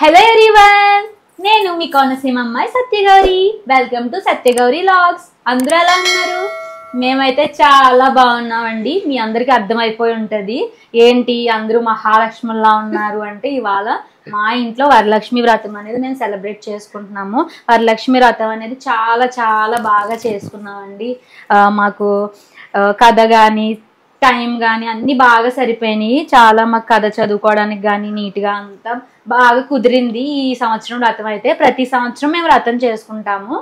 Hello everyone, నేను మీ కోనసీమ అమ్మాయి Satyagowri. Welcome to Satyagowri vlogs. అందరూ ఎలా ఉన్నారు? మేమైతే చాలా బాగున్నామండి. మీ అందరికీ అర్థమైపోయి ఉంటుంది ఏంటి అందరూ మహాలక్ష్ముల్లా ఉన్నారు అంటే, ఇవాళ మా ఇంట్లో వరలక్ష్మి వ్రతం అనేది మేము సెలబ్రేట్ చేసుకుంటున్నాము. వరలక్ష్మి వ్రతం అనేది చాలా చాలా బాగా చేసుకున్నామండి. మాకు కథ కానీ టైం కానీ అన్నీ బాగా సరిపోయినాయి. చాలా మాకు కథ చదువుకోవడానికి కానీ నీట్గా అంతా బాగా కుదిరింది. ఈ సంవత్సరం వ్రతం అయితే ప్రతి సంవత్సరం మేము వ్రతం చేసుకుంటాము.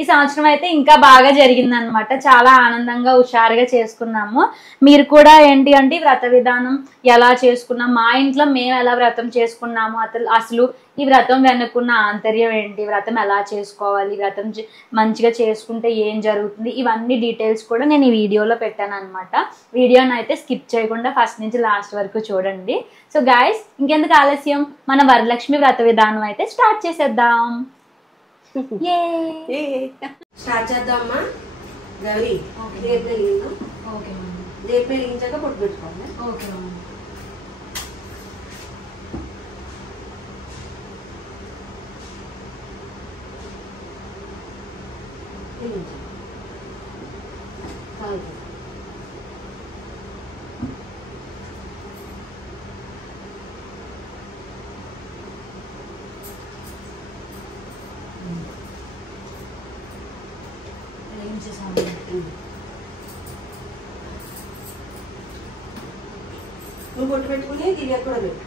ఈ సంవత్సరం అయితే ఇంకా బాగా జరిగిందనమాట. చాలా ఆనందంగా హుషారుగా చేసుకున్నాము. మీరు కూడా ఏంటి అంటే వ్రత విధానం ఎలా చేసుకున్నాం, మా ఇంట్లో మేము ఎలా వ్రతం చేసుకున్నాము, అసలు ఈ వ్రతం వెనుకున్న ఆంతర్యం ఏంటి, వ్రతం ఎలా చేసుకోవాలి, వ్రతం మంచిగా చేసుకుంటే ఏం జరుగుతుంది, ఇవన్నీ డీటెయిల్స్ కూడా నేను ఈ వీడియోలో పెట్టాను అనమాట. వీడియోని అయితే స్కిప్ చేయకుండా ఫస్ట్ నుంచి లాస్ట్ వరకు చూడండి. సో గైస్, ఇంకెందుకు ఆలస్యం, మన వరలక్ష్మి వ్రత విధానం అయితే స్టార్ట్ చేసేద్దాం. స్టార్ట్ చేద్దామమ్మా. గౌరీ రేపు వెలిగిందాం. రేపు వెలిగించాక పొట్టు పెట్టుకోవాలి. ఓకే నువ్వు బొట్టు పెట్టుకుని దివ్య కూడా పెట్టు.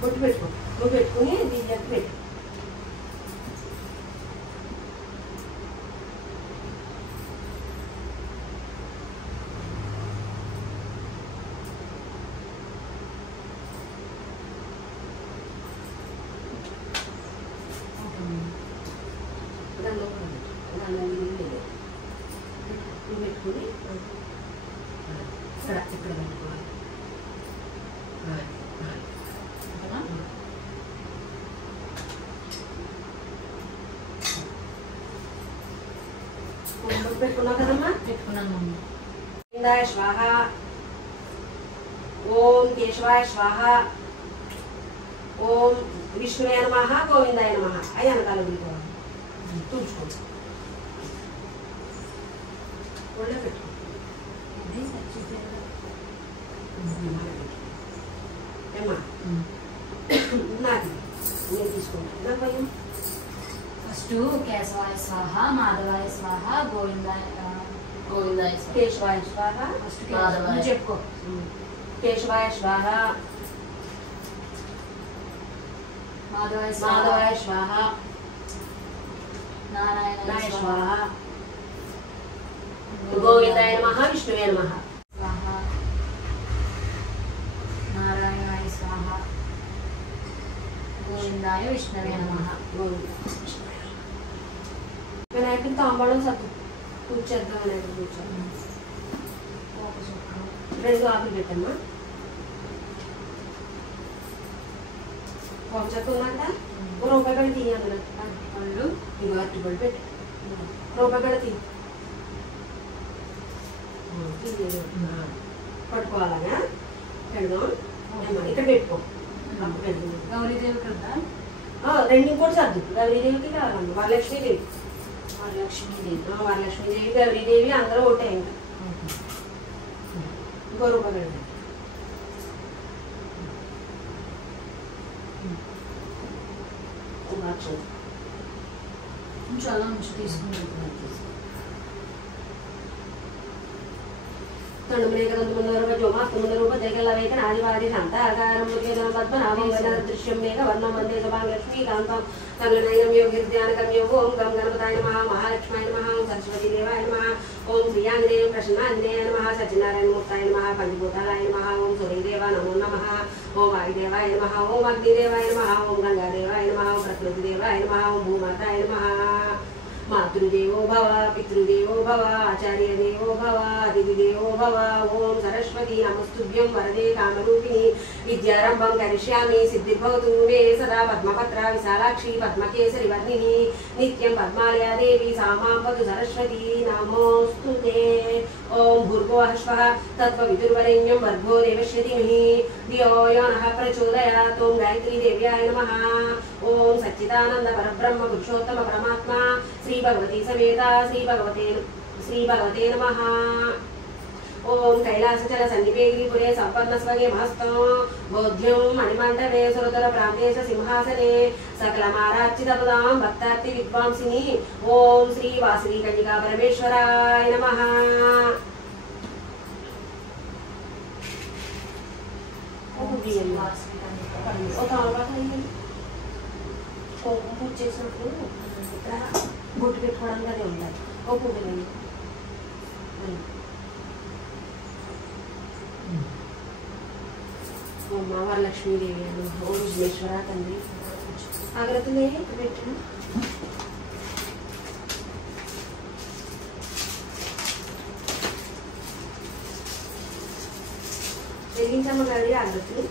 బొట్టు పెట్టుకో, నువ్వు పెట్టుకుని దివ్యకి పెట్టు. పెట్టుకుని ఇక్కడ పెట్టుకోవాలి. పెట్టుకున్నావు కదమ్మా? పెట్టుకున్నాను. గోవిందాయ స్వాహ, ఓం కేశవాయ స్వాహ, ఓం విష్ణువే నమః, గోవిందాయ నమః. అవి వెనకాల దిగుకోవాలి. తుడుచుకోవచ్చు. ఒళ్ళో పెట్టుకో. ఏమ్మా నాకు నేను తీసుకుంటాను. నాకు భయం. ఫస్ట్ కేశవాయ స్వాహ, మాధవాయ స్వాహ, గోవిందాయ కేశవాయ స్వాహ. ఫస్ట్ కేశవాయ చెప్పుకో. కేశవాయ స్వాహ, మాధవాయ మాధవాయ స్వాహ, నారాయణాయ స్వాహ, గోవిందాయ నమః, విష్ణువే నమః. స్వాహ, నారాయణాయ స్వాహ, గోవిందాయ విష్ణవే నమః. వినాయకుడికి తాంబూలం సత్తు కూర్చేద్దాం. వినాయకుడు కూర్చోద్దాం. రెండు ఆకులు పెట్టమ్మా. ఒక చెత్త ఉందంట. రూపాయి కూడా తీయ అందులో పళ్ళు. ఇవి అరటిపళ్ళు పెట్టు. రూపాయి కూడా తీయ పట్టుకోవాలగా పెడదాం. ఇక్కడ పెట్టుకో. గౌరీదేవి కదా, రెండు ఇంకోటి సర్దు. గౌరీదేవికి కావాలమ్మా. వరలక్ష్మీదేవి, వరలక్ష్మీదేవి, వరలక్ష్మీదేవి, గౌరీదేవి అందరూ ఒకటే. ఇంకా ఇంకో రూపాయి పెడదాం. కొంచెం అలా నుంచి తీసుకుంటాను. దృశ్యం మేఘ వర్ణం వందే లక్ష్మీ కాంతం కమలనయనం యోగిర్ధ్యానకం యోగ. ఓం గం గణపతాయ నమః, మహాలక్ష్మాయ నమః, ఓం సరస్వతీ దేవాయ నమః, ఓం ప్రియాంజనేయం ప్రసన్నాంజనేయ నమః, సత్యనారాయణ మూర్తాయ నమః, పంచభూతాలాయ నమః, ఓం సూర్యదేవ నమో నమః, ఓం వాయుదేవాయ నమః, ఓం అగ్నిదేవాయ నమః, ఓం గంగాదేవాయ నమః, ఓం ప్రకృతిదేవాయ నమః, ఓం భూమాతాయ నమః. మాతృదేవో భవ పితృదేవో భవ ఆచార్యదేవో భవ అతిథిదేవో భవ. ఓం సరస్వతి నమస్తుభ్యం వరదే కామరూపిణి విద్యారంభం కరిష్యామి సిద్ధిర్భవతు మే సదా. పద్మపత్ర విశాలాక్షి పద్మకేసరి వర్ణిని నిత్యం పద్మాలయ దేవి సామాంబతు సరస్వతి నమోస్తుతే. ఓం భూర్భువః స్వః తత్వవితుర్వరేణ్యం భర్గో దేవస్య ధీమహి ధియో యో నః ప్రచోదయాత్. ఓం గాయత్రీ దేవ్యాయ నమః. ఓం సచ్చిదానంద పరబ్రహ్మ పురుషోత్తమ పరమాత్మ శ్రీ భగవతి సమేత శ్రీ భగవతే నమః. ఓం కైలాసచల సన్నిపే గిరిపురే సంపన్న స్వగే మహస్తం బోధ్యం మణిమండపే సురతర ప్రాంతేశ సింహాసనే సకలమారార్చితపదాం భక్తార్తి విద్వాంసిని. ఓం శ్రీ వాసవి కన్యకా పరమేశ్వరాయ నమః. పూజ చేసినప్పుడు ఇక్కడ బొట్టు పెట్టుకోవడానికి అదే ఉండాలి. ఓ పూజలండి అమ్మ వరలక్ష్మీదేవి అని ఓ విఘ్నేశ్వర తండ్రి ఆగ్రతలే పెట్టిన వెలిగించమ్మ గారి ఆగ్రతలు.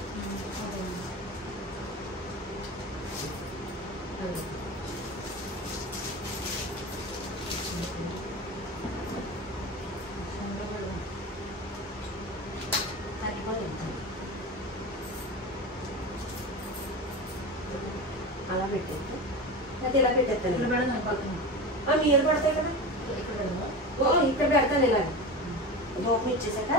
అలా పెట్టేస్తా అది ఇలా పెట్టేస్తాను. మీరు పడతాయి కదా ఇక్కడ పెడతాను ఇలాగ దోపం ఇచ్చేసాక.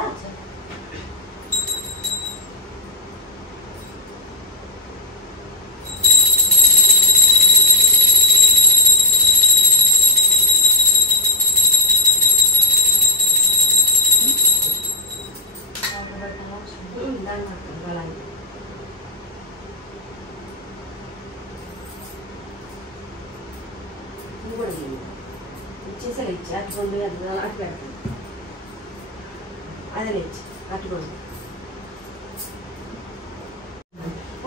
దాన్ని పడతాను అలాగే. కూడా ఇచ్చేసరి ఇచ్చి అట్టుకోండి అది అటు పెడతాను. అదే ఇచ్చి అట్టుకోండి.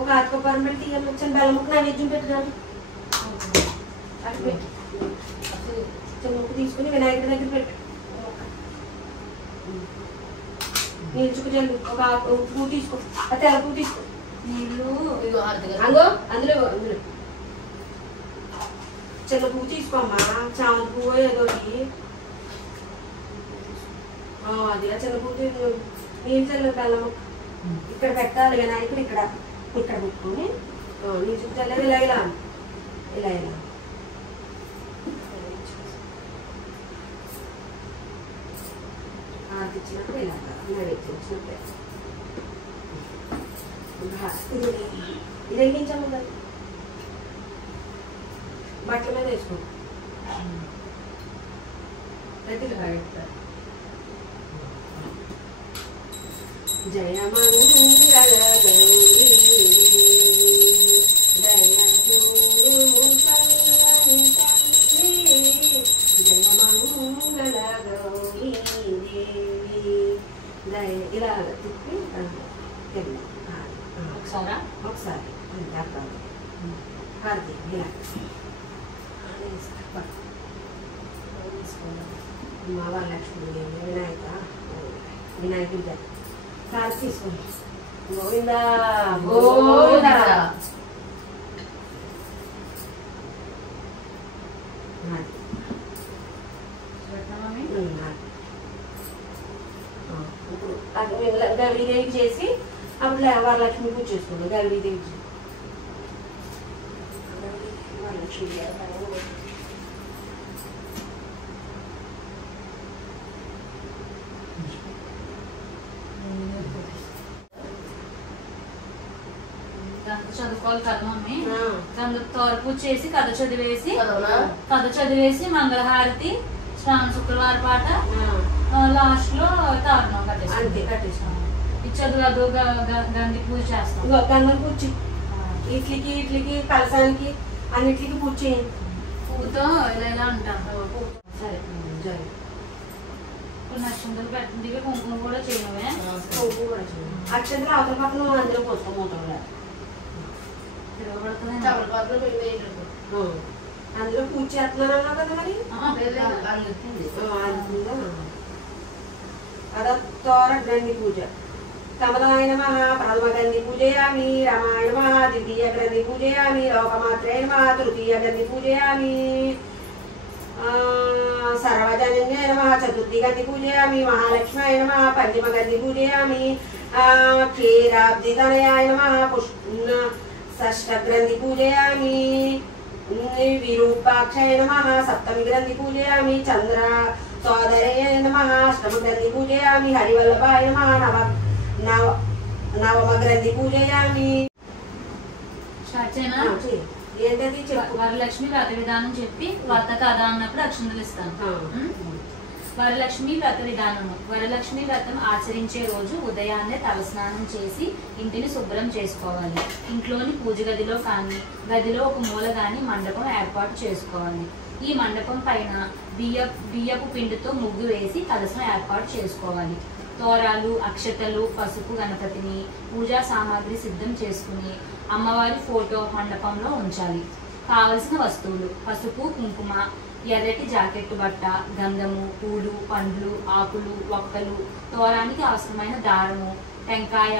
ఒక ఆత్మపారం పెట్టి తీయని వచ్చాను బెల్లం ముక్క నైవేద్యం పెట్టినాను. అటు పెట్టి ముక్క తీసుకుని వినాయకుడి దగ్గర పెట్టు. నీల్చుకు జల్లు ఒక పువ్వు తీసుకో. ఆ తెల్ల పువ్వు తీసుకో. నీళ్ళు అందులో అందులో అందులో చిన్న పువ్వు తీసుకోమ్మా. చామంతి పువ్వు ఏదోటి అది ఆ చిన్న పువ్వు నీళ్ళు చల్లు బెల్లం ఇక్కడ పెట్టాలి. వినాయకుడు ఇక్కడ ఇక్కడ పెట్టుకొని నీళ్ళు చుట్టూ చల్లేదు. ఇలా ఇలా ఇలా ఇలా ఆర్తి ఇచ్చినప్పుడు ఇలా నడిచినప్పుడే ఇది వెలిగించాము కదా బట్టల మీద వేసుకో. జయమను ఇలా తిప్పి ఒకసారి హారతి ఇలా మా వరలక్ష్మి వినాయకుడి హారతి తీసుకోండి. గోవిందా గోవిందా. గౌరీదేవికి చేసి అప్పుడు వరలక్ష్మి పూజ చేసుకుంటాం. గౌరీదేవికి వరలక్ష్మి చదువుకోవాలి కదా మమ్మీ. దాంట్లో తోరపు చేసి కథ చదివేసి మంగళహారతి శ్రావణ శుక్రవారం పాట లాస్ట్ లో తారణం కట్టేస్తాం. ఇది చదువు గంధి పూజ చేస్తాం. గంధం పూజ ఇట్లికి కలసానికి అన్నిటికి పూజ చేయండి. పువ్వుతో ఇలా ఇలా ఉంటాం. సరే కొన్ని అక్షంతలు పెట్టండి. కుంకుమ కూడా చేయమే. అక్షంతలు అవతల పక్కన అందులో పోసుకో. మూతంలో అందులో పూజ చేస్తున్నాను కదా మరి అదత్తోర గ్రంథి పూజ కమలాయ నమః ప్రథమ గ్రంథి పూజయామి రామాయ నమః ద్వితీయ గ్రంథి పూజయామి లోకమాత్రే నమః తృతీయ గ్రంథి పూజయామి సర్వజనన్యే నమః చతుర్థి గ్రంథి పూజయామి మహాలక్ష్మ్యాయ నమః పంచమ గ్రంథి పూజయామి క్షీరాబ్దితనయాయ నమః షష్ఠ గ్రంథి పూజయామి విరూపాక్షాయ నమః సప్తమి గ్రంథి పూజయామి చంద్ర సోదరయ నమః అష్టమ గ్రంథి పూజయామి హరివల్లభాయ నమః నవమ గ్రంథి పూజయామి. ఏంటది చెప్పు. వరలక్ష్మి వ్రత విధానం చెప్పి వ్రత కథ అన్నప్పుడు అక్షంతలు ఇస్తాను. వరలక్ష్మి వ్రత విధానము. వరలక్ష్మి వ్రతం ఆచరించే రోజు ఉదయాన్నే తలస్నానం చేసి ఇంటిని శుభ్రం చేసుకోవాలి. ఇంట్లోని పూజ గదిలో కానీ గదిలో ఒక మూల కానీ మండపం ఏర్పాటు చేసుకోవాలి. ఈ మండపం పైన బియ్యపు పిండితో ముగ్గు వేసి కలశం ఏర్పాటు చేసుకోవాలి. తోరాలు, అక్షతలు, పసుపు గణపతిని, పూజా సామాగ్రి సిద్ధం చేసుకుని అమ్మవారి ఫోటో మండపంలో ఉంచాలి. కావలసిన వస్తువులు: పసుపు, కుంకుమ, ఎర్రటి జాకెట్టు బట్ట, గంధము, పూలు, పండ్లు, ఆకులు, ఒక్కలు, తోరానికి అవసరమైన దారము, టెంకాయ,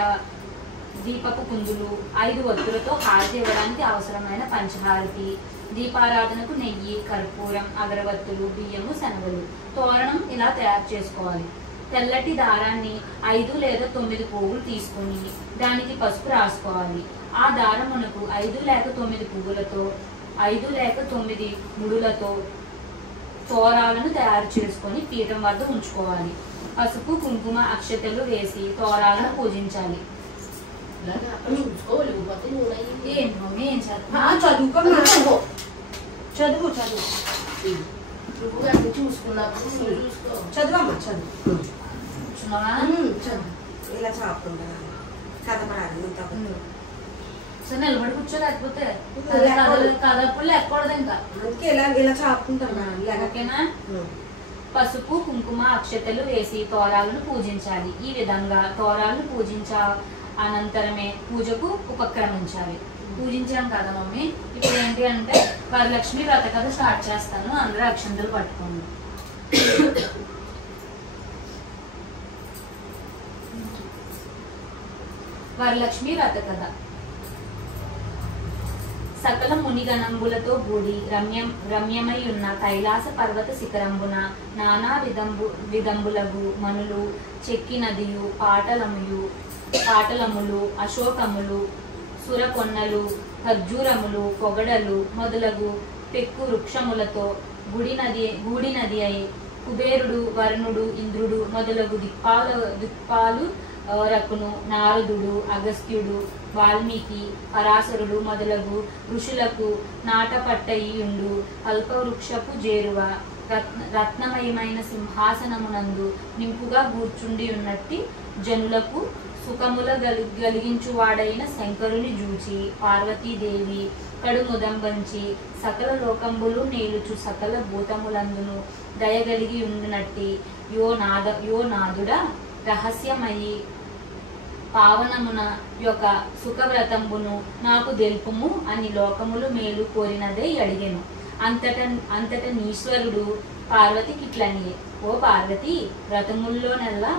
దీపపు కుందులు, 5 ఒత్తులతో హారతి ఇవ్వడానికి అవసరమైన పంచహారతి, దీపారాధనకు నెయ్యి, కర్పూరం, అగరవత్తులు, బియ్యము, శనగలు. తోరణం ఇలా తయారు చేసుకోవాలి. తెల్లటి దారాన్ని 5 లేదా 9 పువ్వులు తీసుకొని దానికి పసుపు రాసుకోవాలి. ఆ దారమునకు 5 లేక 9 పువ్వులతో 5 లేక 9 ముడులతో తోరాలను తయారు చేసుకొని పీఠం వద్ద ఉంచుకోవాలి. పసుపు, కుంకుమ, అక్షతలు వేసి తోరాలను పూజించాలి. చదువు ఇలా చాపుకుంటా కథ నిలబడి కూర్చోలేకపోతే కథప్పుడు లేకూడదు. ఇంకా అందుకే ఇలా చాపుకుంటాం. ఓకేనా? పసుపు, కుంకుమ, అక్షతలు వేసి తోరాలను పూజించాలి. ఈ విధంగా తోరాలను పూజించ అనంతరమే పూజకు ఉపక్రమించాలి. పూజించాం కదా మమ్మీ. ఇప్పుడు ఏంటి అంటే వరలక్ష్మి వ్రత కథ స్టార్ట్ చేస్తాను. అందరూ అక్షంతలు పట్టుకోండి. వరలక్ష్మి వ్రత కథ. సకల మునిగణంబులతో కూడి రమ్యమై ఉన్న కైలాస పర్వత శిఖరంబున నానా విదంబులగు మనులు చెక్కినదియు పాటలములు, అశోకములు, సురకొన్నలు, ఖర్జూరములు, పొగడలు మొదలగు పెక్కు వృక్షములతో గూడి నది అయి కుబేరుడు, వరుణుడు, ఇంద్రుడు మొదలగు దిక్పాలు రకును, నారదుడు, అగస్త్యుడు, వాల్మీకి, పరాశరుడు మొదలగు ఋషులకు నాటపట్టయుండు కల్పవృక్షపు జేరువ రత్నమయమైన సింహాసనమునందు నింపుగా కూర్చుండి ఉన్నట్టి జనులకు సుఖముల గలిగించువాడైన శంకరుని జూచి పార్వతీదేవి కడుముదంబంచి సకల లోకంబులు నేలుచు సకల భూతములందును దయగలిగి ఉండునట్టి యో నాదుడా రహస్యమయి పావనమున యొక్క సుఖవ్రతంబును నాకు తెలుపుము అని లోకములు మేలు కోరినదే అడిగెను. అంతట నీశ్వరుడు పార్వతికి ఇట్లని: ఓ పార్వతి, వ్రతముల్లోనల్లా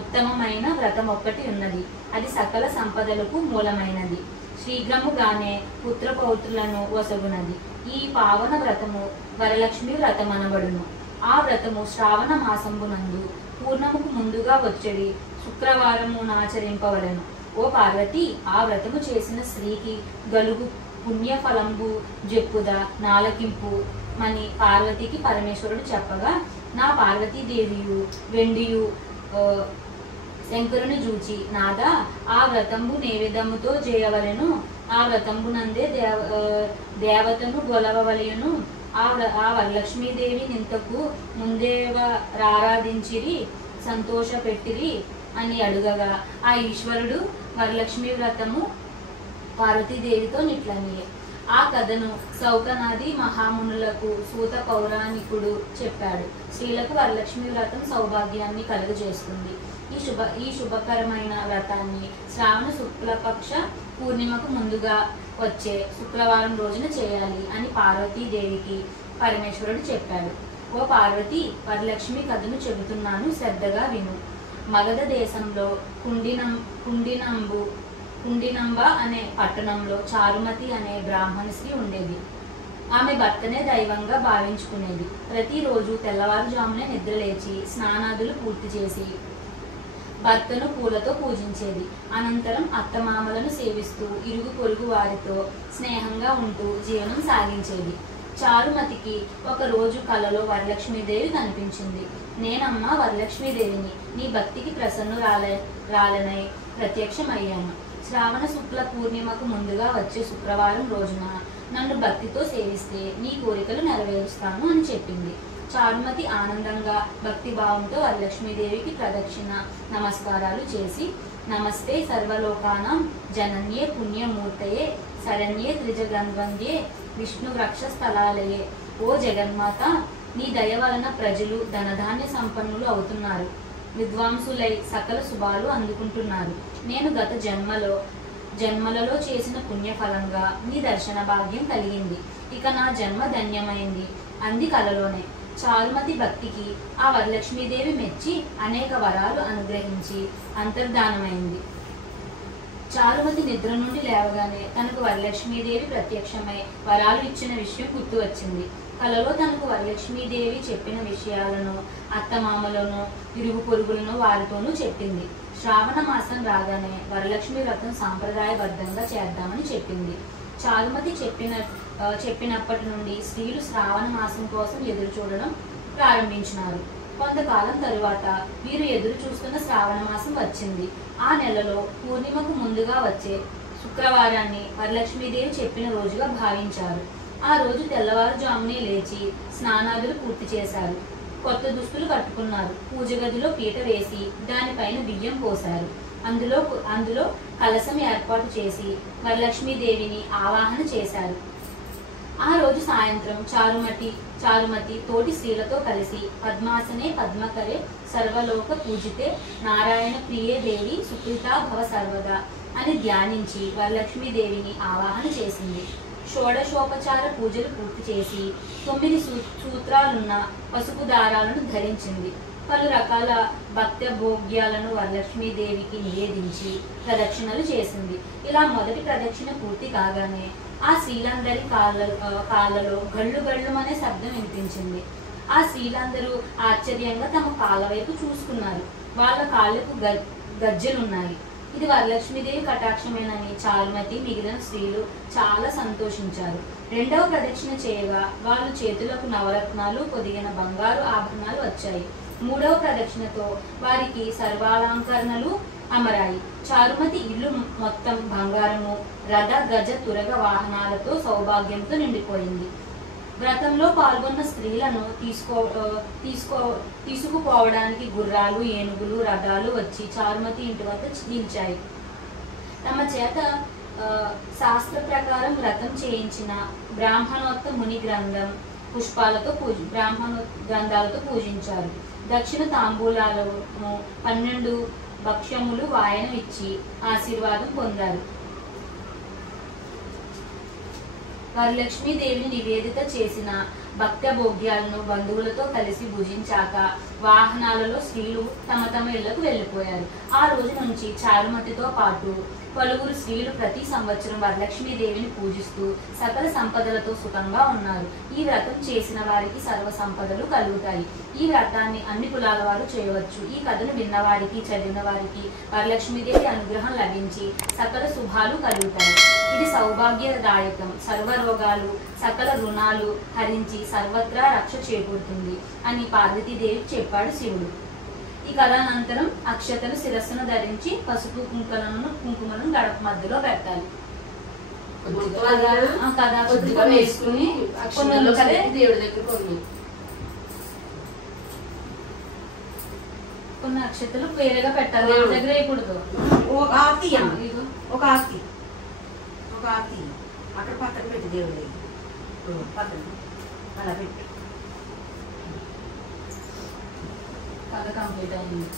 ఉత్తమమైన వ్రతం ఒక్కటి ఉన్నది. అది సకల సంపదలకు మూలమైనది. శీఘ్రముగానే పుత్రపౌత్రులను వసగునది. ఈ పావన వ్రతము వరలక్ష్మి వ్రతం అనబడును. ఆ వ్రతము శ్రావణ మాసంబునందు పూర్ణముకు ముందుగా వచ్చేది శుక్రవారమున ఆచరింపవలెను. ఓ పార్వతి, ఆ వ్రతము చేసిన స్త్రీకి గలుగు పుణ్యఫలంబు చెప్పుదా నాలకింపు అని పార్వతికి పరమేశ్వరుడు చెప్పగా, నా పార్వతీదేవియు వెండియు శంకరుని చూచి, నాదా, ఆ వ్రతంబు నే విధముతో చేయవలెను. ఆ వ్రతంబునందే దేవతను గొలవవలెను. ఆ వరలక్ష్మీదేవి నింతకు ముందేవరారాధించిరి, సంతోష పెట్టిరి అని అడుగగా, ఆ ఈశ్వరుడు వరలక్ష్మి వ్రతము పార్వతీదేవితో నిట్లని. ఆ కథను సౌకనాది మహామునులకు సూత పౌరాణికుడు చెప్పాడు. స్త్రీలకు వరలక్ష్మి వ్రతం సౌభాగ్యాన్ని కలుగజేస్తుంది. ఈ శుభకరమైన వ్రతాన్ని శ్రావణ శుక్లపక్ష పూర్ణిమకు ముందుగా వచ్చే శుక్రవారం రోజున చేయాలి అని పార్వతీదేవికి పరమేశ్వరుడు చెప్పాడు. ఓ పార్వతి, వరలక్ష్మి కథను చెబుతున్నాను, శ్రద్ధగా విను. మగధ దేశంలో కుండినంబ అనే పట్టణంలో చారుమతి అనే బ్రాహ్మణ స్త్రీ ఉండేది. ఆమె భర్తనే దైవంగా భావించుకునేది. ప్రతిరోజు తెల్లవారుజామునే నిద్రలేచి స్నానాదులు పూర్తి చేసి భర్తను పూలతో పూజించేది. అనంతరం అత్తమామలను సేవిస్తూ ఇరుగు పొరుగు వారితో స్నేహంగా ఉంటూ జీవనం సాగించేది. చారుమతికి ఒకరోజు కలలో వరలక్ష్మీదేవి కనిపించింది. నేనమ్మా వరలక్ష్మీదేవిని, నీ భక్తికి ప్రసన్నురాలనై ప్రత్యక్షమయ్యాను. శ్రావణ శుక్ల పూర్ణిమకు ముందుగా వచ్చే శుక్రవారం రోజున నన్ను భక్తితో సేవిస్తే నీ కోరికలు నెరవేరుస్తాను అని చెప్పింది. చారుమతి ఆనందంగా భక్తిభావంతో వరలక్ష్మీదేవికి ప్రదక్షిణ నమస్కారాలు చేసి, నమస్తే సర్వలోకానాం జనన్యే పుణ్యమూర్తయే శరణ్యే త్రిజగన్వంద్యే విష్ణు వృక్ష స్థలాలయే, ఓ జగన్మాత, నీ దయ వలన ప్రజలు ధనధాన్య సంపన్నులు అవుతున్నారు, విద్వాంసులై సకల శుభాలు అందుకుంటున్నారు. నేను గత జన్మలలో చేసిన పుణ్యఫలంగా నీ దర్శన భాగ్యం కలిగింది. ఇక నా జన్మ ధన్యమైంది అంది కలలోనే. చారుమతి భక్తికి ఆ వరలక్ష్మీదేవి మెచ్చి అనేక వరాలు అనుగ్రహించి అంతర్ధానమైంది. చారుమతి నిద్ర నుండి లేవగానే తనకు వరలక్ష్మీదేవి ప్రత్యక్షమై వరాలు ఇచ్చిన విషయం గుర్తు వచ్చింది. కలలో తనకు వరలక్ష్మీదేవి చెప్పిన విషయాలను అత్తమామలను ఇరుగు పొరుగులను వారితోనూ చెప్పింది. శ్రావణ మాసం రాగానే వరలక్ష్మి వ్రతం సాంప్రదాయబద్ధంగా చేద్దామని చెప్పింది. చారుమతి చెప్పినప్పటి నుండి స్త్రీలు శ్రావణ మాసం కోసం ఎదురు చూడడం ప్రారంభించినారు. కొంతకాలం తరువాత వీరు ఎదురు చూస్తున్న శ్రావణ మాసం వచ్చింది. ఆ నెలలో పూర్ణిమకు ముందుగా వచ్చే శుక్రవారాన్ని వరలక్ష్మీదేవి చెప్పిన రోజుగా భావించారు. ఆ రోజు తెల్లవారుజామునే లేచి స్నానాదులు పూర్తి చేశారు. కొత్త దుస్తులు కట్టుకున్నారు. పూజ గదిలో పీట వేసి దానిపైన బియ్యం పోశారు. అందులో కలశం ఏర్పాటు చేసి వరలక్ష్మీదేవిని ఆవాహన చేశారు. ఆ రోజు సాయంత్రం చారుమతి తోటి స్త్రీలతో కలిసి పద్మాసనే పద్మకరే సర్వలోక పూజితే నారాయణ ప్రియే దేవి సుకృతా భవ సర్వదా అని ధ్యానించి వరలక్ష్మీదేవిని ఆవాహన చేసింది. షోడశోపచార పూజలు పూర్తి చేసి 9 సూత్రాలున్న పసుపు దారాలను ధరించింది. పలు రకాల భక్త్య భోగ్యాలను వరలక్ష్మీదేవికి నివేదించి ప్రదక్షిణలు చేసింది. ఇలా మొదటి ప్రదక్షిణ పూర్తి కాగానే ఆ స్త్రీలందరి కాళ్ళలో గళ్ళు గళ్ళుమనే శబ్దం వినిపించింది. ఆ స్త్రీలందరూ ఆశ్చర్యంగా తమ కాళ్ళ వైపు చూసుకున్నారు. వాళ్ళ కాళ్ళకు గజ్జలున్నాయి. ఇది వరలక్ష్మీదేవి కటాక్షమేనని చారుమతి మిగిలిన స్త్రీలు చాలా సంతోషించారు. రెండవ ప్రదక్షిణ చేయగా వాళ్ళు చేతులకు నవరత్నాలు పొదిగిన బంగారు ఆభరణాలు వచ్చాయి. మూడవ ప్రదక్షిణతో వారికి సర్వాలంకరణలు అమరాయి. చారుమతి ఇల్లు మొత్తం బంగారము, రథ గజ తురగ వాహనాలతో సౌభాగ్యంతో నిండిపోయింది. వ్రతంలో పాల్గొన్న స్త్రీలను తీసుకుపోవడానికి గుర్రాలు, ఏనుగులు, రథాలు వచ్చి చారుమతి ఇంటి వద్ద నిలిచాయి. తమ చేత శాస్త్ర ప్రకారం వ్రతం చేయించిన బ్రాహ్మణోత్త ముని గ్రంథాలతో పూజించారు. దక్షిణ తాంబూలాలను 12 భక్ష్యములు వాయనం ఇచ్చి ఆశీర్వాదం పొందారు. వరలక్ష్మీదేవిని నివేదిత చేసిన భక్త్య భోగ్యాలను బంధువులతో కలిసి భుజించాక వాహనాలలో స్త్రీలు తమ ఇళ్లకు వెళ్లిపోయారు. ఆ రోజు నుంచి చారుమతితో పాటు పలువురు స్త్రీలు ప్రతి సంవత్సరం వరలక్ష్మీదేవిని పూజిస్తూ సకల సంపదలతో సుఖంగా ఉన్నారు. ఈ వ్రతం చేసిన వారికి సర్వ సంపదలు కలుగుతాయి. ఈ వ్రతాన్ని అన్ని కులాల వారు చేయవచ్చు. ఈ కథను విన్నవారికి, చదివిన వారికి వరలక్ష్మీదేవి అనుగ్రహం లభించి సకల శుభాలు కలుగుతాయి. ఇది సౌభాగ్యదాయకం. సర్వ రోగాలు, సకల రుణాలు హరించి సర్వత్రా రక్ష చేకూరుతుంది అని పార్వతీదేవికి చెప్పాడు శివుడు. ఈ కథానంతరం అక్షతలు శిరస్సును ధరించి పసుపు కుంకుమలను గడప మధ్యలో పెట్టాలి. వేసుకుని దేవుడి దగ్గర కొన్ని అక్షతలు వేరేగా పెట్టాలి. దేవుడి దగ్గర వేయకూడదు. ఒక ఆర్తి అక్కడ పక్కన పెట్టి దేవుడి పక్కన అలా పెట్టు. కథ కంప్లీట్ అయింది.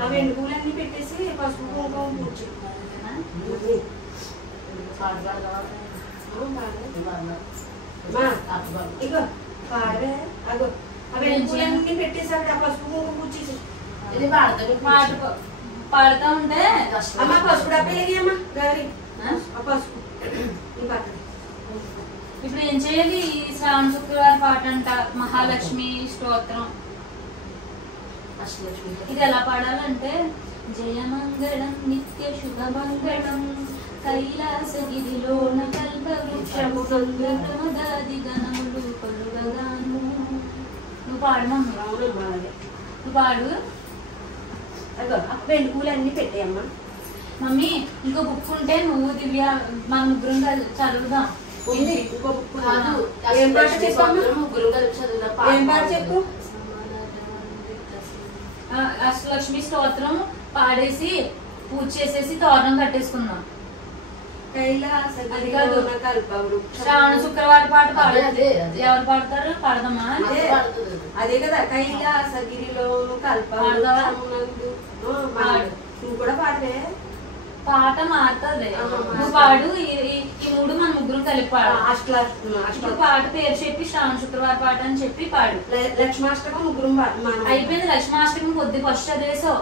ఆ వెండి పూలన్నీ పెట్టేసి పసుపు కుంకుమ పూజ ఇగో పాడవే అగో అవి పూలన్నీ పెట్టేసాక పసుపు కుంకుమ పూచేసి ఇది పాడుతూ ఉంటే అమ్మ పసుపు డబ్బేలకి అమ్మ గౌరీ పసుపు ఇప్పుడు ఏం చేయాలి? ఈ శ్రావణ శుక్రవారం పాట అంట మహాలక్ష్మి స్తోత్రం. ఇది ఎలా పాడాలంటే జయమంగళం నిత్య శుభమంగళం కైలాసగిరిలోన కల్పవృక్షము సంగమదాది గణములు కొలువగాను. నువ్వు పాడు మమ్మీ, నువ్వు పాడు. వెండి పూలు అన్ని పెట్టాయమ్మా. మమ్మీ ఇంకో బుక్ ఉంటే నువ్వు దివ్య మన ముగ్గురం చదువుదాం. ఏం పాట చెప్పు? అష్టలక్ష్మి స్తోత్రం పాడేసి పూజ చేసేసి తోరణం కట్టేసుకుందాం. అది కాదు శ్రావణ శుక్రవారం పాట పాడదు. ఎవరు పాడతారు? పాడదామా? అదే కదా కైలాసగిరిలో నువ్వు కూడా పాడవే. పాట మారుతుంది. నువ్వు పాడు. ఈ మూడు మన ముగ్గురు కలిపి పాడు. ఇప్పుడు పాట పేరు చెప్పి శ్రావణ శుక్రవారం పాట అని చెప్పి పాడు. లక్ష్మాష్టకం ముగ్గురు అయిపోయింది. లక్ష్మాష్టకం కొద్ది ఫస్ట్ చదివేసావు.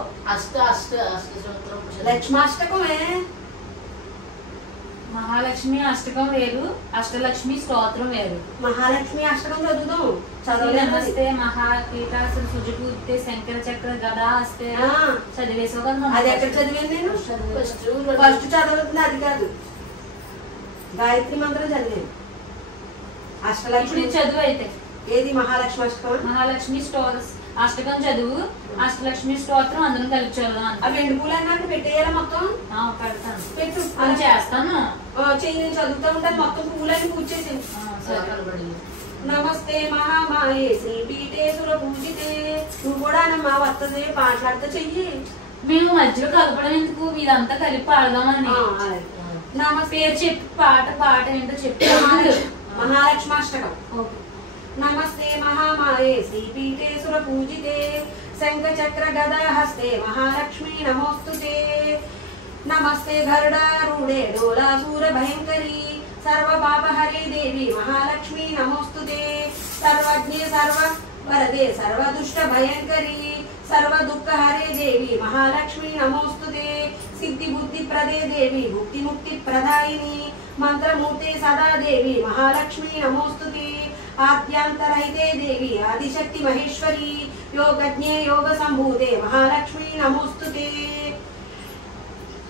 లక్ష్మాష్టకమే. మహాలక్ష్మి అష్టకం వేరు, అష్టలక్ష్మి స్తోత్రం వేరు. మహాలక్ష్మి అష్టకం చదువుదాం. చదవస్తే మహాకీటాసులు సుజుకూర్తే శంకర చక్ర గదా వస్తే చదివేసావు కదా. అది ఎక్కడ చదివాను నేను? ఫస్ట్ చదవుతుంది అది కాదు, గాయత్రి మంత్రం చదివాను. అష్టలక్ష్మి చదువు అయితే ఏది? మహాలక్ష్మి అష్టకం. మహాలక్ష్మి అష్టకం చదువు, అష్టలక్ష్మి స్తోత్రం అందరం కలిపి చదువు. ఆ వెండి పూలు అన్నాక పెట్టేయాలా మొత్తం? పెడతాను, పెట్టు. అది చేస్తాను. చెయ్యి, నేను చదువుతూ ఉంటాను. మొత్తం పూలని పూజ చేసింది. నమస్తే మహామాయే శ్రీపీఠేశ్వర పూజితే. నువ్వు కూడా మా వస్తుంది మాట్లాడుతూ చెయ్యి. మేము మధ్యలో కలపడం ఎందుకు? ఇదంతా కలిపి పాడదామని. పేరు చెప్పి పాట ఏంటో చెప్పి. మహాలక్ష్మి అష్టకం. నమస్తే మహామాయే శ్రీపీఠేశ్వర పూజితే శంఖ చక్ర గదా హస్తే మహాలక్ష్మీ నమోస్తుతే. నమస్తే గరుడారూఢే డోలాసూర భయంకరీ సర్వ పాపహరే దేవి మహాలక్ష్మీ నమోస్తుతే. సర్వజ్ఞే సర్వ వరదే సర్వ దుష్ట భయంకరీ సర్వ దుఃఖ హరే దేవి మహాలక్ష్మీ నమోస్తుతే. సిద్ధి బుద్ధి ప్రదే దేవి భుక్తి ముక్తి ప్రదాయిని మంత్రమూర్తే సదా దేవి మహాలక్ష్మీ నమోస్తుతే. ఆద్యాంతరహితే దేవి ఆదిశక్తి మహేశ్వరి యోగజ్ఞే యోగ సంభూతే మహాలక్ష్మీ నమోస్తుతే.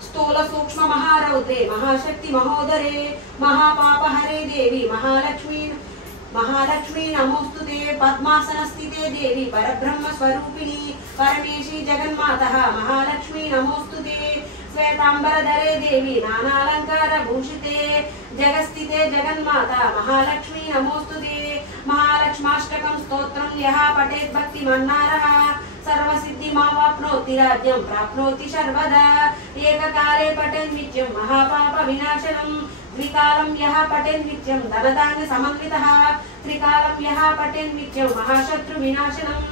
స్థూల సూక్ష్మ మహారౌతే మహాశక్తి మహోదరే మహాపాపహరే దేవి మహాలక్ష్మీ నమోస్తుతే. పద్మాసన స్థితే దేవి పరబ్రహ్మ స్వరూపిణి పరమేశి జగన్మాత మహాలక్ష్మీ నమోస్తుతే. శ్వేతాంబరధరే దేవి నానాలంకార భూషితే జగస్థితే జగన్మాత మహాలక్ష్మీ నమోస్తుతే. మహాలక్ష్మాష్టకం స్తోత్రం యః పఠేత్ భక్తి మన్నారః సర్వసిద్ధిమావాప్నోతి రాజ్యం ప్రాప్నోతి సర్వదా. ఏకకాలే పఠేన్ నిత్యం మహాపాప వినాశనం ద్వికాలం యః పఠేన్ నిత్యం ధనధాన్య సమన్వితః త్రికాలం యః పఠేన్ నిత్యం మహాశత్రు వినాశనం.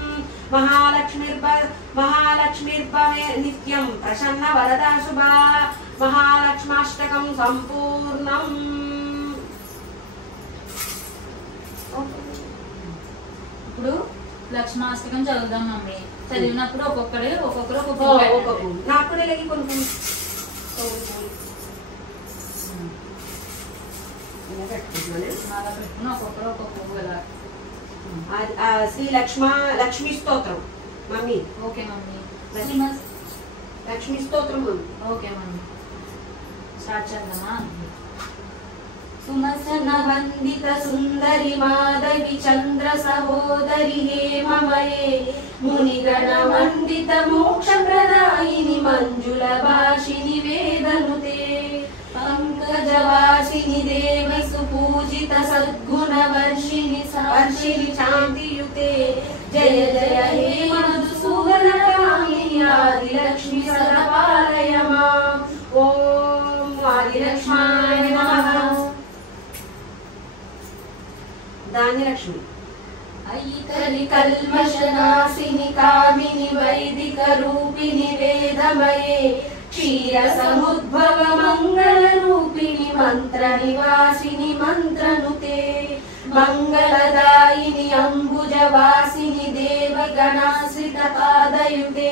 మహాలక్ష్మీర్భవే నిత్యం ప్రసన్న వరదా శుభా. మహాలక్ష్మాష్టకం సంపూర్ణం. ఇప్పుడు లక్ష్మాష్టకం చదువుదాం మమ్మీ. చదివినప్పుడు ఒక్కొక్కరు నాకు కూడా లేని కొన్ని ఒక్కొక్కరు ఒక్కొక్క శ్రీ లక్ష్మీ స్తోత్రం మమ్మీ. Okay mummy. లక్ష్మీ స్తోత్రం మమ్మీ. ఓకే మమ్మీ, స్టార్ట్ చేద్దామా? సుమసన వందిత సుందరి మాధవి చంద్ర సహోదరి హేమమయే మునిగణ వందిత మోక్ష ప్రదాయిని మంజుల భాషిని వేదనుతే. పంకజవాసిని దేవి సుపూజిత సద్గుణ వర్షిణి శాంతియుతే. జయ జయ హే మధుసూదనకామిని ఆదిలక్ష్మి సదపాలయ మాం. ఓం ఆదిలక్ష్మాయ నమః. ధాన్యలక్ష్మి. ఐకలి కల్మషనాశిని కామిని వైదిక రూపిణి వేదమయే क्षीरसमुद्भव मङ्गलरूपिणि मन्त्रनिवासिनि मन्त्रनुते मङ्गलदायिनि अम्बुजवासिनि देवगणाश्रितपादयुते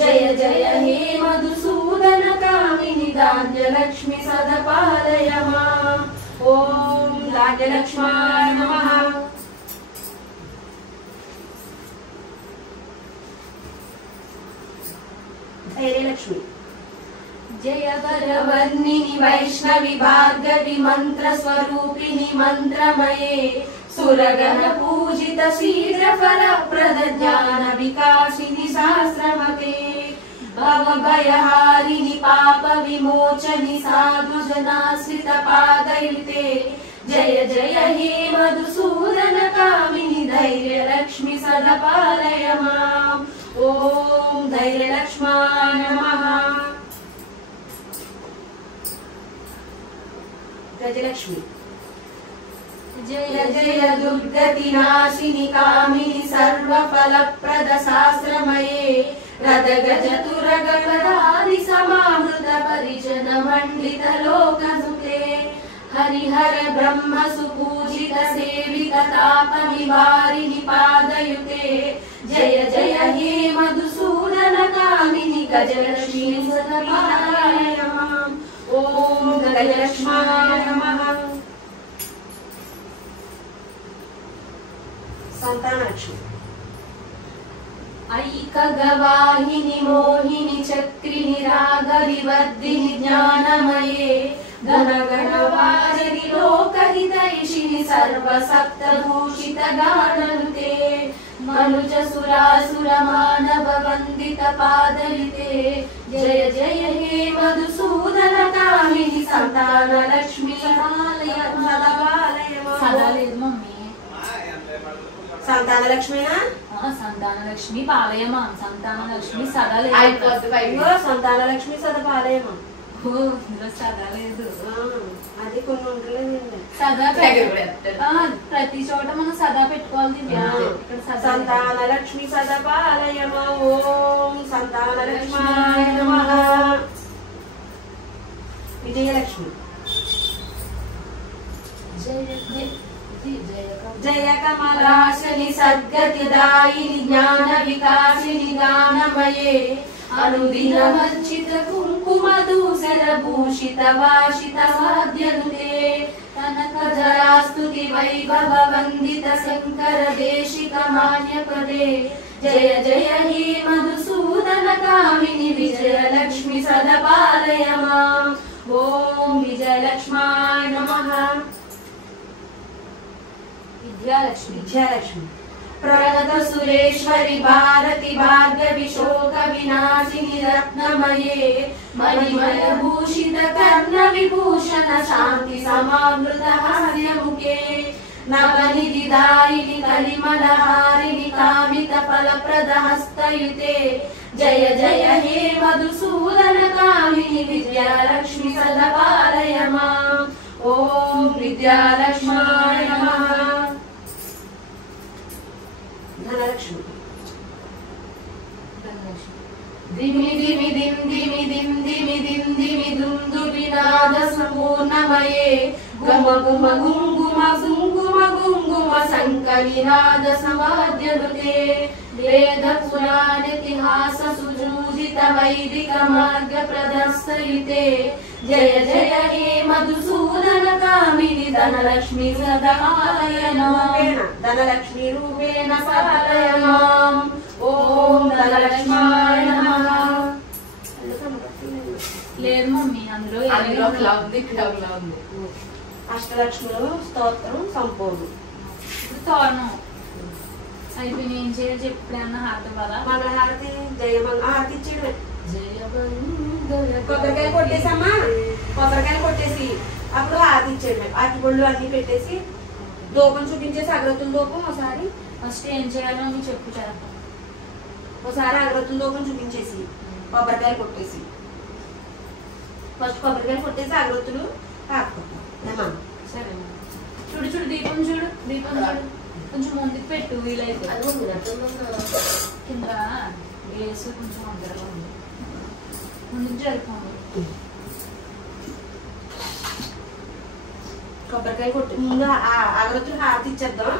जय जय हे मधुसूदनकामिनि धान्यलक्ष्मि सदपालय माम् ॐ धान्यलक्ष्म्याय नमः। धैर्यलक्ष्मी जय वरवर्णिनि वैष्णवि भार्गवि मन्त्रस्वरूपिणि मन्त्रमये सुरगण पूजित शीघ्रफलप्रद ज्ञान विकासिनि शास्त्रमते भवभयहारिणि पाप विमोचनि साधुजनाश्रित पादयुते जय जय हे मधुसूदनकामिनि धैर्यलक्ष्मि सदपालय माम् ॐ धैर्यलक्ष्म्याय नमः। गजलक्ष्मी जय जय दुर्गतिनाशिनि कामिनि सर्वफलप्रद शास्त्रमये रदगजतुरगपदादि समावृत परिजन मण्डित लोकसुते हरिहर ब्रह्म सुपूजित सेवित ताप निवारिणि पादयुते जय जय हे मधुसूदनकामिनि गजलक्ष्मी सदपालय माम् ॐ गजलक्ष्म्याय नमः। संतानलक्ष्मी ऐकगवाहिनि मोहिनि चक्रिणि रागविवर्धिनि ज्ञानमये गणगणवारिणि लोकहितैषिणि सर्वसप्तभूषित गाननुते मनुज सुरासुर मानव वन्दित पादयुते जय जय हे मधुसूदनकामिनि संतानलक्ष्मी सदालय मम्मी సంతానలక్ష్మినా సంతానలక్ష్మి పాలయమా సంతానలక్ష్మి సదా లేదు సంతానలక్ష్మి సదా పాలయమా సదా లేదు అది కొన్ని ఉండలేదండి సదా ప్రతి చోట మనం సదా పెట్టుకోవాలి సంతానలక్ష్మి సదా పాలయమా ఓం సంతానలక్ష్మ్యాయ నమః। విజయలక్ష్మి जय कमलाशनि सद्गतिदायिनि ज्ञान विकासिनि गानमये अनुदिनमर्चित कुङ्कुमधूसर भूषित वासित साध्यनुते कनकधरास्तुति वैभव वन्दित शङ्कर देशिक मान्यपदे जय जय हे मधुसूदनकामिनि विजयलक्ष्मि सदपालय माम् ॐ विजयलक्ष्म्याय नमः। विद्यालक्ष्मी प्रणत सुरेश्वरि भारति भार्गवि शोक विनाशिनि रत्नमये मणिमय भूषित कर्ण विभूषण शान्ति समावृत हास्यमुखे नवनिधिदायिनि कलिमलहारिणि कामित फलप्रद हस्तयुते जय जय हे मधुसूदनकामिनि विद्यालक्ष्मि सदपालय माम् ॐ विद्यालक्ष्म्याय नमः। धनलक्ष्मी दिमि दिमि दिम दिमि दिम दिमि दिम दिमि दुन्दुभिनाद सम्पूर्णमये गुम गुम गुङ्गुम गुङ्गुम गुङ्गुम शङ्खनिनाद समाद्यनुते वेद पुराण इतिहास सुजूजित वैदिक मार्ग प्रदर्शयुते जय जय हे मधुसूदनकामिनि धनलक्ष्मी सदा पालय माम् धनलक्ष्मी रूपेण पालय माम् ॐ धनलक्ष्म्याय नमः। లేదు మమ్మీ అందులో అష్టలక్ష్ములు స్తోత్రం సంపూర్ణం తోరణం అయిపోయి ఏం చేయాలి చెప్పుడన్నా హారతి ఇవ్వాలా మంగళహారతి హారతి ఇచ్చేయడమే కొబ్బరికాయలు కొట్టేసమ్మా కొబ్బరికాయలు కొట్టేసి అప్పుడు హారతి ఇచ్చేయడమే అరటి పళ్ళు అన్ని పెట్టేసి దూపం చూపించేసి అగరత్తుల దూపం ఒకసారి ఫస్ట్ ఏం చేయాలో అని చెప్పు చేద్దాం ఒకసారి అగరత్తుల దూపం చూపించేసి కొబ్బరికాయలు కొట్టేసి ఫస్ట్ కొబ్బరికాయలు కొట్టేసి అగరత్తులు ఆపుకుంటాం సరే చూడు చూడు దీపం చూడు దీపం చూడు కొంచెం ముందుకు పెట్టు వీలైతే కింద వేసి కొంచెం అందరూ ఉంది కొబ్బరికాయ కొట్టి ముందు అగరొత్తులు హారతి ఇచ్చేద్దాం.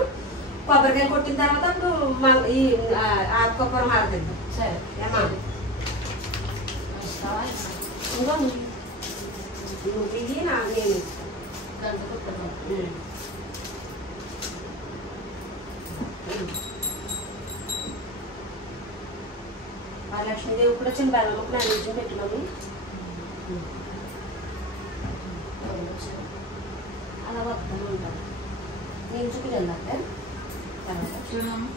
కొబ్బరికాయ కొట్టిన తర్వాత అప్పుడు ఈ ఆకుకొబ్బరం హారతి ఇద్దాం. సరే ఏమా ఇంకో ఇది నాకు నేను లక్ష్మీదేవి కూడా చిన్న బెల్లం నైవేద్యం పెట్టుకొని అలా వస్తాను ఉంటాను. నేను చూపించాక చూడము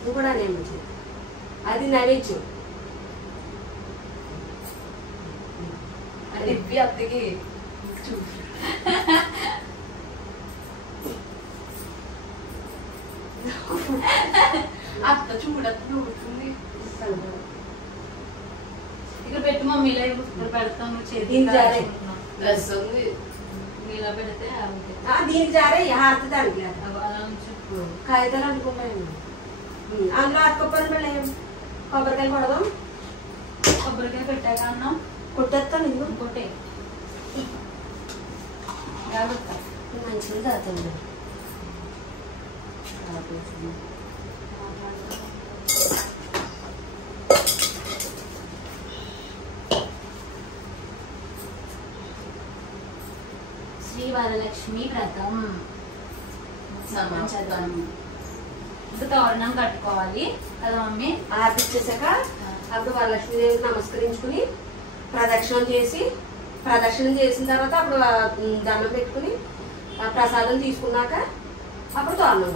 నువ్వు కూడా నేను అది నైవేద్యం అది అత్తకి అత్త చూడతుంది ఇక్కడ పెట్టు మమ్మీ ఇలా ఇక్కడ పెడతాము డ్రెస్ ఉంది ఇలా పెడితే దీనికి జారే హారతి దానికి కాగితాలు అనుకుంటాను. అందులో అటుకొప్పని మళ్ళీ కొబ్బరికాయలు కొడదాం. కొబ్బరికాయ పెట్టాక అన్నాం కొట్టేస్తాను. ఇంకో కొట్టే మంచిగా తాగుతుంది. శ్రీ వరలక్ష్మి వ్రతం ఇంకా తోరణం కట్టుకోవాలి కదా మమ్మీ. హారతి ఇచ్చేసాక అప్పుడు వరలక్ష్మీదేవికి నమస్కరించుకుని ప్రదక్షిణం చేసిన తర్వాత అప్పుడు దండం పెట్టుకుని ప్రసాదం తీసుకున్నాక అప్పుడు తోరణం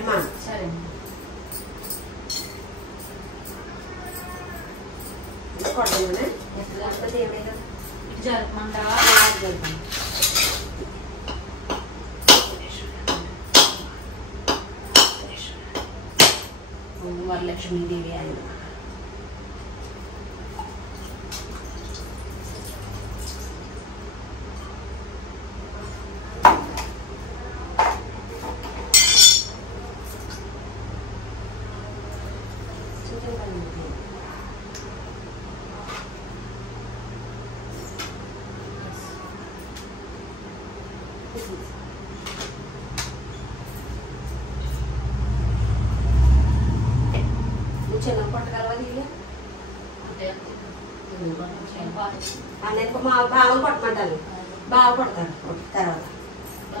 ఏమా. సరే కొట్టమనే ఏమే కదా ఇటు జరపమంటావా? వరలక్ష్మీదేవి ఆయన చిన్న కొట్టగలవా దీని నేను మా బాగా కొట్టమంటాను. బాగా కొడతాను. తర్వాత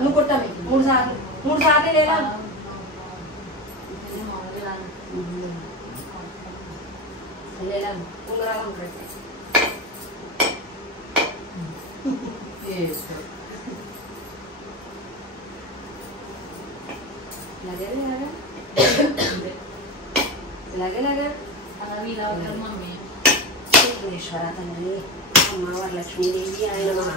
నువ్వు కొట్టాలి 3 సార్లు 3 సార్లు లేదా లేదా ఉంగరాలు ఉంటాయి. ఇలాగే మమ్మీ విఘ్నేశ్వర తండ్రి అమ్మ వరలక్ష్మీదేవి ఆయన మహా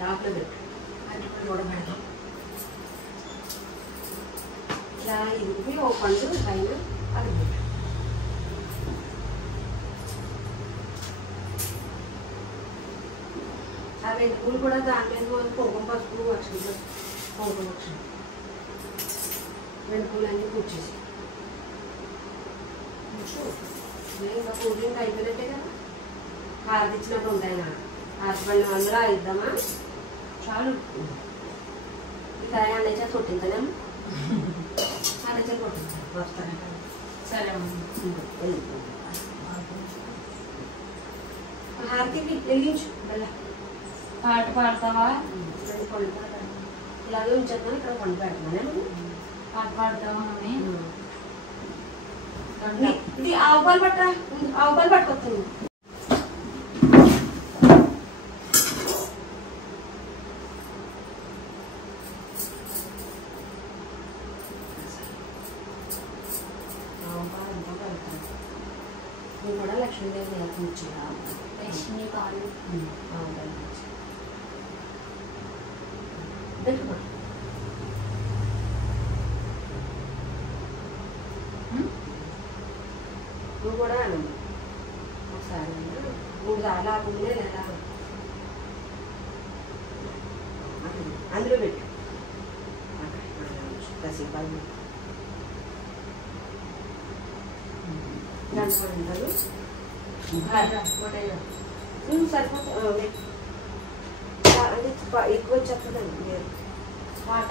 టాప్లో పెట్టు అటుకులు కూడా పెడతాం. ఇలా ఇది ఓ పండు పైన అది పెట్టు. ఆ వెనుకలు కూడా దాని మీద కుంకుమ పసుపు అక్షంతో కుంకుమ అక్షం వెనుకలు అన్నీ కూర్చేసి ఇంకా కూలింగ్ అయిపోయినట్టే కదా. హారతి ఇచ్చినట్టు ఉంటాయి నా హారతి అందరూ ఇద్దామా చాలు. ఇక అన్నయ్య కొట్టించానేమో అన్నయ్య కొట్టించాను వస్తాను. సరే హారతి వెలిగించు బెల్ల పాట పాడతావా? ఇలాగే ఉంచేద్దాం. ఇక్కడ పండు పెడుతున్నాను. పాట పాడతావా మమ్మీ? ఇది ఆవు పాలు పట్టుకొస్తుంది. ఆవు పాలు ఎంతో పెడతాను. లక్ష్మి కాలు నువ్వు కూడా అను ఒకసారి 3 సార్లు ఆకుంటే లేదా అందులో పెట్టు కాసేపు గంటలు సరిపోతుంది అంటే ఎక్కువ చెప్పదండి మీరు పాట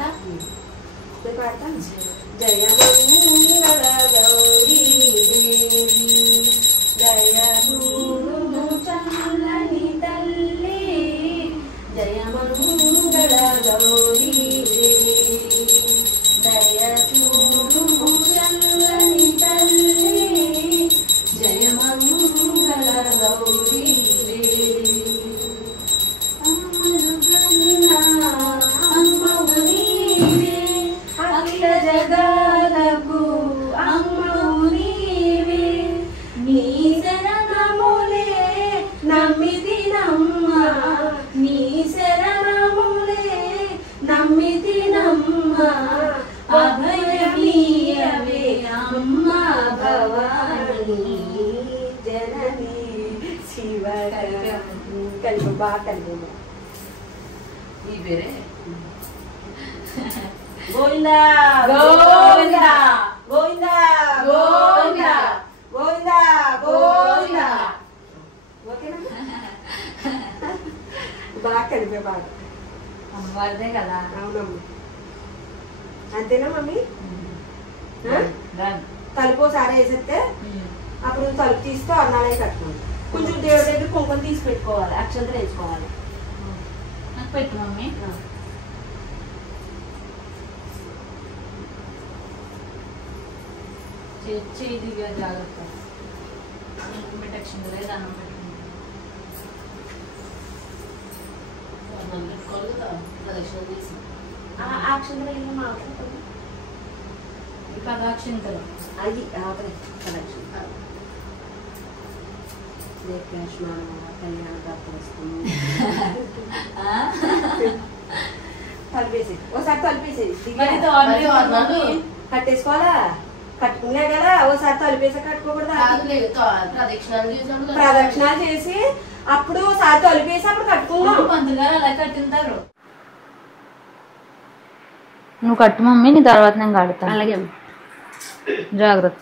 పాడతాను జయమంగళ గౌరీ జయమూరు చల్లని తల్లి జయమంగళ గౌరీ జయచూరు చల్లని తల్లి జయమంగళ గౌరీ అఖిల జగదకు అమ్మవు నీవే నీ శరణములే నమ్మితినమ్మ నీ శరణములే నమ్మితినమ్మ అభయమీయవే అమ్మ భవాని జనని శివ కలిపి బాగా కలిపి ఈ వేరే గోవిందా గోవిందా గోవిందా గోవిందా గోవిందా గోవిందా ఓకేనా బాగా కలిపే బాగా అమ్మవారిదే కదా అవునమ్మా అంతేనా మమ్మీ డన్. తలుపు సారా వేసేస్తే అప్పుడు తలుపు తీస్తే అన్నాలే కట్టుకోండి కొంచెం దేవుడి దగ్గర కుంకుమ తీసి పెట్టుకోవాలి అక్షంతలు వేసుకోవాలి నాకు పెట్టు మమ్మీ చేదిగా జాగ్రత్త పెట్టక్షింది లేదు అన్నం పెట్టుకుంది పెట్టుకోవాలి కదా ప్రదక్షిణ చేసి అక్షంతలు వేయడం మాట్లాడుతుంది ఈ పదాక్షింతలు అది కలెక్షన్ కళ్యాణ తలిపేసేది ఒకసారి తలిపేసేది మరి తోరణాలు కట్టేసుకోవాలా కట్టుకున్నా కదా ఒకసారి తలిపేసి కట్టుకోకూడదా ప్రదక్షిణాలు చేసినప్పుడు ప్రదక్షిణాలు చేసి అప్పుడు ఒకసారి తలిపేసి అప్పుడు కట్టుకున్నాం పంతులు గారు అలా కట్టింటారు. నువ్వు కట్టు మమ్మీ నీ తర్వాత నేను కడతాను. అలాగే జాగ్రత్త.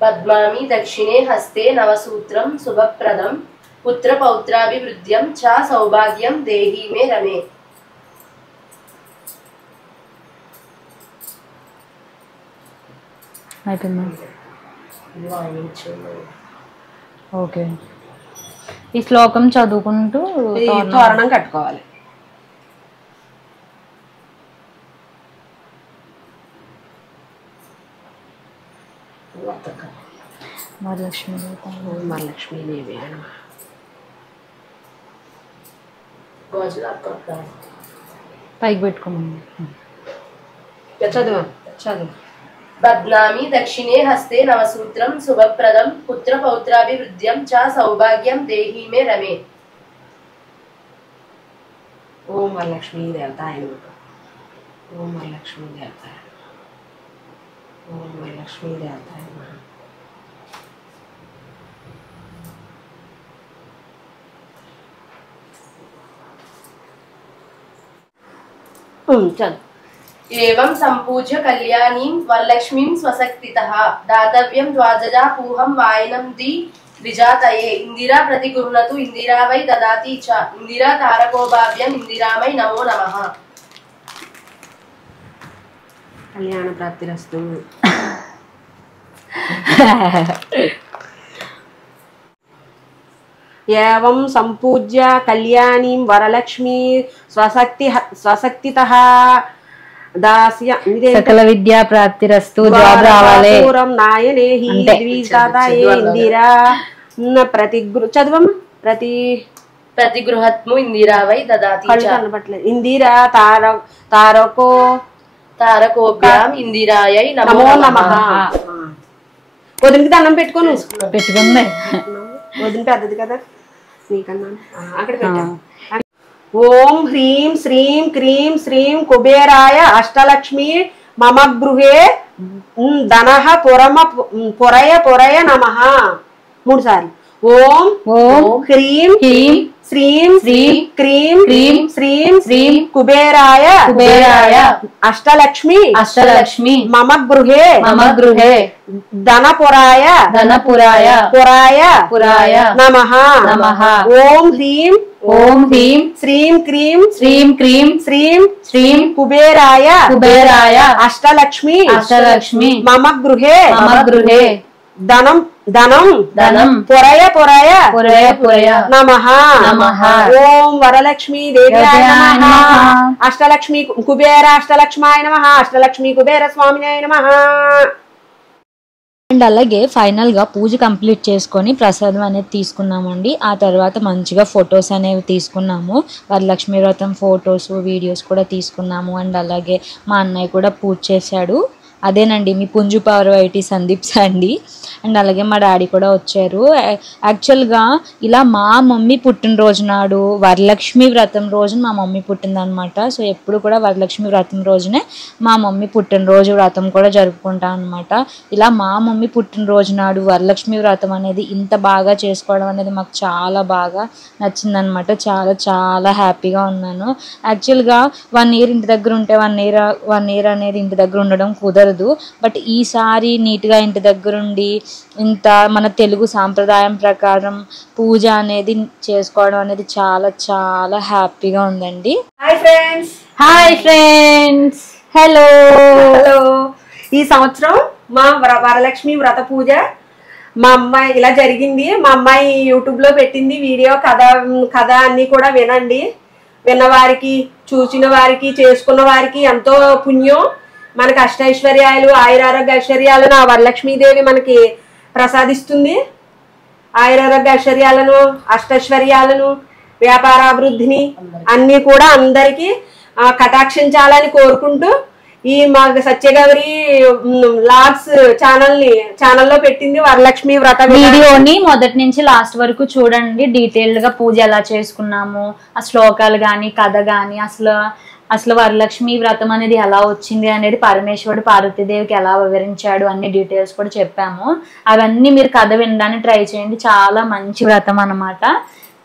పద్మామి దక్షిణే హస్తే నవసూత్రం శుభప్రదం పుత్ర పౌత్రాభివృద్ధ్యం చ సౌభాగ్యం దేహి మే రమే. ఓకే, ఈ శ్లోకం చదువుకుంటూ తోరణం కట్టుకోవాలి. వరలక్ష్మి వరలక్ష్మీదేవి పైకి పెట్టుకోమని చదువు చదువు. బధ్నామి దక్షిణే హస్తే నవసూత్రం శుభప్రదం పుత్ర పౌత్రాభివృద్ధ్యం చ సౌభాగ్యం దేహి మే రమే. ఓం వరలక్ష్మీ దేవతాయ నమః. ఓం వరలక్ష్మీ దేవతాయ ఓం వరలక్ష్మీ దేవతాయ నమః. చదువు. ఏవం సంపూజ్య కళ్యాణీం వరలక్ష్మీం స్వశక్తితః దాతవ్యం ద్వాదజా పూహం వాయనం ద్విజాతయే. ఇందిరా ప్రతిగృహ్ణతు ఇందిరా వై దదాతి చ ఇందిరా తారకోభావ్యం ఇందిరామై నమో నమః. కళ్యాణ ప్రాప్తిరస్తు. ఏవం సంపూజ్య కళ్యాణీం వరలక్ష్మీ స్వశక్తితః దాస్య సకల విద్యా ప్రాప్తిరస్తు జాబ్ రావాలి నాయనేహి ద్విజాతాయే ఇందిరా ప్రతిగృహత్ము ఇందిరావై దదాతి కనపట్లేదు ఇందిరా తారకోభ్యాం ఇందిరాయై నమో నమః. వదినకి దండం పెట్టుకోను పెట్టుకుంది వదిన పెద్దది కదా నీకన్నా అక్కడ పెట్టాను. ఓం హ్రీం శ్రీం క్రీం శ్రీం కుబేరాయ అష్టలక్ష్మి మమ గృహే ధనః పురయ నమః 3 సార్లు. ఓం ఓం హ్రీం హ్రీం శ్రీం శ్రీం క్రీం క్రీం శ్రీం శ్రీం కుబేరాయ అష్టలక్ష్మి మమ గృహే ధనపురాయ పురాయ నమః. ఓం హ్రీం శ్రీం క్రీం శ్రీం కుబేరాయ అష్టలక్ష్మి మమ గృహే ధనం పురయ నమః. ఓం వరలక్ష్మీ దేవ్యాయ నమః. అష్టలక్ష్మి కుబేర అష్టలక్ష్మాయ నమః. అష్టలక్ష్మి కుబేర స్వామినాయ నమః. అండ్ అలాగే ఫైనల్ గా పూజ కంప్లీట్ చేసుకొని ప్రసాదం అనేది తీసుకున్నామండి. ఆ తర్వాత మంచిగా ఫొటోస్ అనేవి తీసుకున్నాము. వరలక్ష్మి వ్రతం ఫొటోస్ వీడియోస్ కూడా తీసుకున్నాము. అండ్ అలాగే మా అన్నయ్య కూడా పూజ చేశాడు. అదేనండి మీ పుంజు పార్వతి సందీప్ అండి. అండ్ అలాగే మా డాడీ కూడా వచ్చారు. యాక్చువల్గా ఇలా మా మమ్మీ పుట్టినరోజు నాడు వరలక్ష్మి వ్రతం రోజున మా మమ్మీ పుట్టిందనమాట. సో ఎప్పుడు కూడా వరలక్ష్మి వ్రతం రోజునే మా మమ్మీ పుట్టినరోజు వ్రతం కూడా జరుపుకుంటాం అనమాట. ఇలా మా మమ్మీ పుట్టినరోజు నాడు వరలక్ష్మి వ్రతం అనేది ఇంత బాగా చేసుకోవడం అనేది మాకు చాలా బాగా నచ్చిందనమాట. చాలా చాలా హ్యాపీగా ఉన్నాను. యాక్చువల్గా 1 year ఇంటి దగ్గర ఉంటే 1 year అనేది ఇంటి దగ్గర ఉండడం కుదరదు. బట్ ఈసారి నీట్గా ఇంటి దగ్గరుండి ఇంత మన తెలుగు సాంప్రదాయం ప్రకారం పూజ అనేది చేసుకోవడం అనేది చాలా చాలా హ్యాపీగా ఉందండి. Hi friends hello. ఈ సంవత్సరం మా వరలక్ష్మి వ్రత పూజ మా అమ్మాయి ఇలా జరిగింది. మా అమ్మాయి యూట్యూబ్ లో పెట్టింది వీడియో కథ అన్ని కూడా వినండి. విన్నవారికి చూసిన వారికి చేసుకున్న వారికి ఎంతో పుణ్యం. మనకి అష్టైశ్వర్యాలు ఆయురారోగ్య ఐశ్వర్యాలను ఆ వరలక్ష్మీదేవి మనకి ప్రసాదిస్తుంది. ఆయురారోగ్య ఐశ్వర్యాలను అష్టైశ్వర్యాలను వ్యాపారాభివృద్ధిని అన్ని కూడా అందరికీ కటాక్షించాలని కోరుకుంటూ ఈ మా సత్యగౌరి లాగ్స్ ఛానల్లో పెట్టింది వరలక్ష్మి వ్రత వీడియోని మొదటి నుంచి లాస్ట్ వరకు చూడండి. డీటెయిల్డ్ గా పూజ ఎలా చేసుకున్నాము, ఆ శ్లోకాలు గాని కథ గాని అసలు వరలక్ష్మి వ్రతం అనేది ఎలా వచ్చింది అనేది పరమేశ్వరుడు పార్వతీదేవికి ఎలా వివరించాడు అన్ని డీటెయిల్స్ కూడా చెప్పాము. అవన్నీ మీరు కథ వినడానికి ట్రై చేయండి. చాలా మంచి వ్రతం అన్నమాట.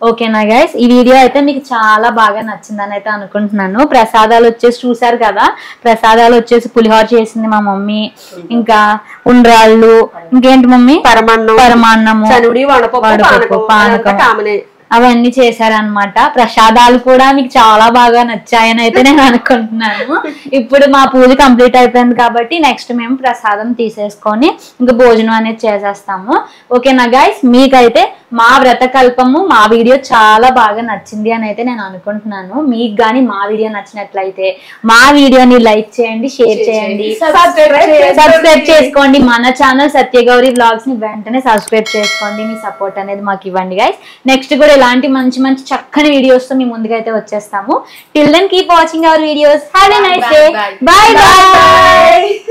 ఓకేనా గైస్, ఈ వీడియో అయితే మీకు చాలా బాగా నచ్చిందని అయితే అనుకుంటున్నాను. ప్రసాదాలు వచ్చేసి చూసారు కదా, ప్రసాదాలు వచ్చేసి పులిహోర చేసింది మా మమ్మీ, ఇంకా ఉండ్రాళ్ళు, ఇంకేంటి మమ్మీ పరమాన్నము, పానకం అవన్నీ చేశారనమాట. ప్రసాదాలు కూడా మీకు చాలా బాగా నచ్చాయని అయితే నేను అనుకుంటున్నాను. ఇప్పుడు మా పూజ కంప్లీట్ అయిపోయింది కాబట్టి నెక్స్ట్ మేము ప్రసాదం తీసేసుకొని ఇంకా భోజనం అనేది చేసేస్తాము. ఓకేనా గైస్, మీకైతే మా వ్రతకల్పము మా వీడియో చాలా బాగా నచ్చింది అని అయితే నేను అనుకుంటున్నాను. మీకు కానీ మా వీడియో నచ్చినట్లయితే మా వీడియోని లైక్ చేయండి, షేర్ చేయండి, సబ్స్క్రైబ్ చేసుకోండి. మన ఛానల్ సత్యగౌరి వ్లాగ్స్ ని వెంటనే సబ్స్క్రైబ్ చేసుకోండి. మీ సపోర్ట్ అనేది మాకు ఇవ్వండి గైస్. నెక్స్ట్ కూడా ఇలాంటి మంచి మంచి చక్కని వీడియోస్ తో మీ ముందుగా అయితే వచ్చేస్తాము. Till then keep watching our videos. Have a nice day. Bye by.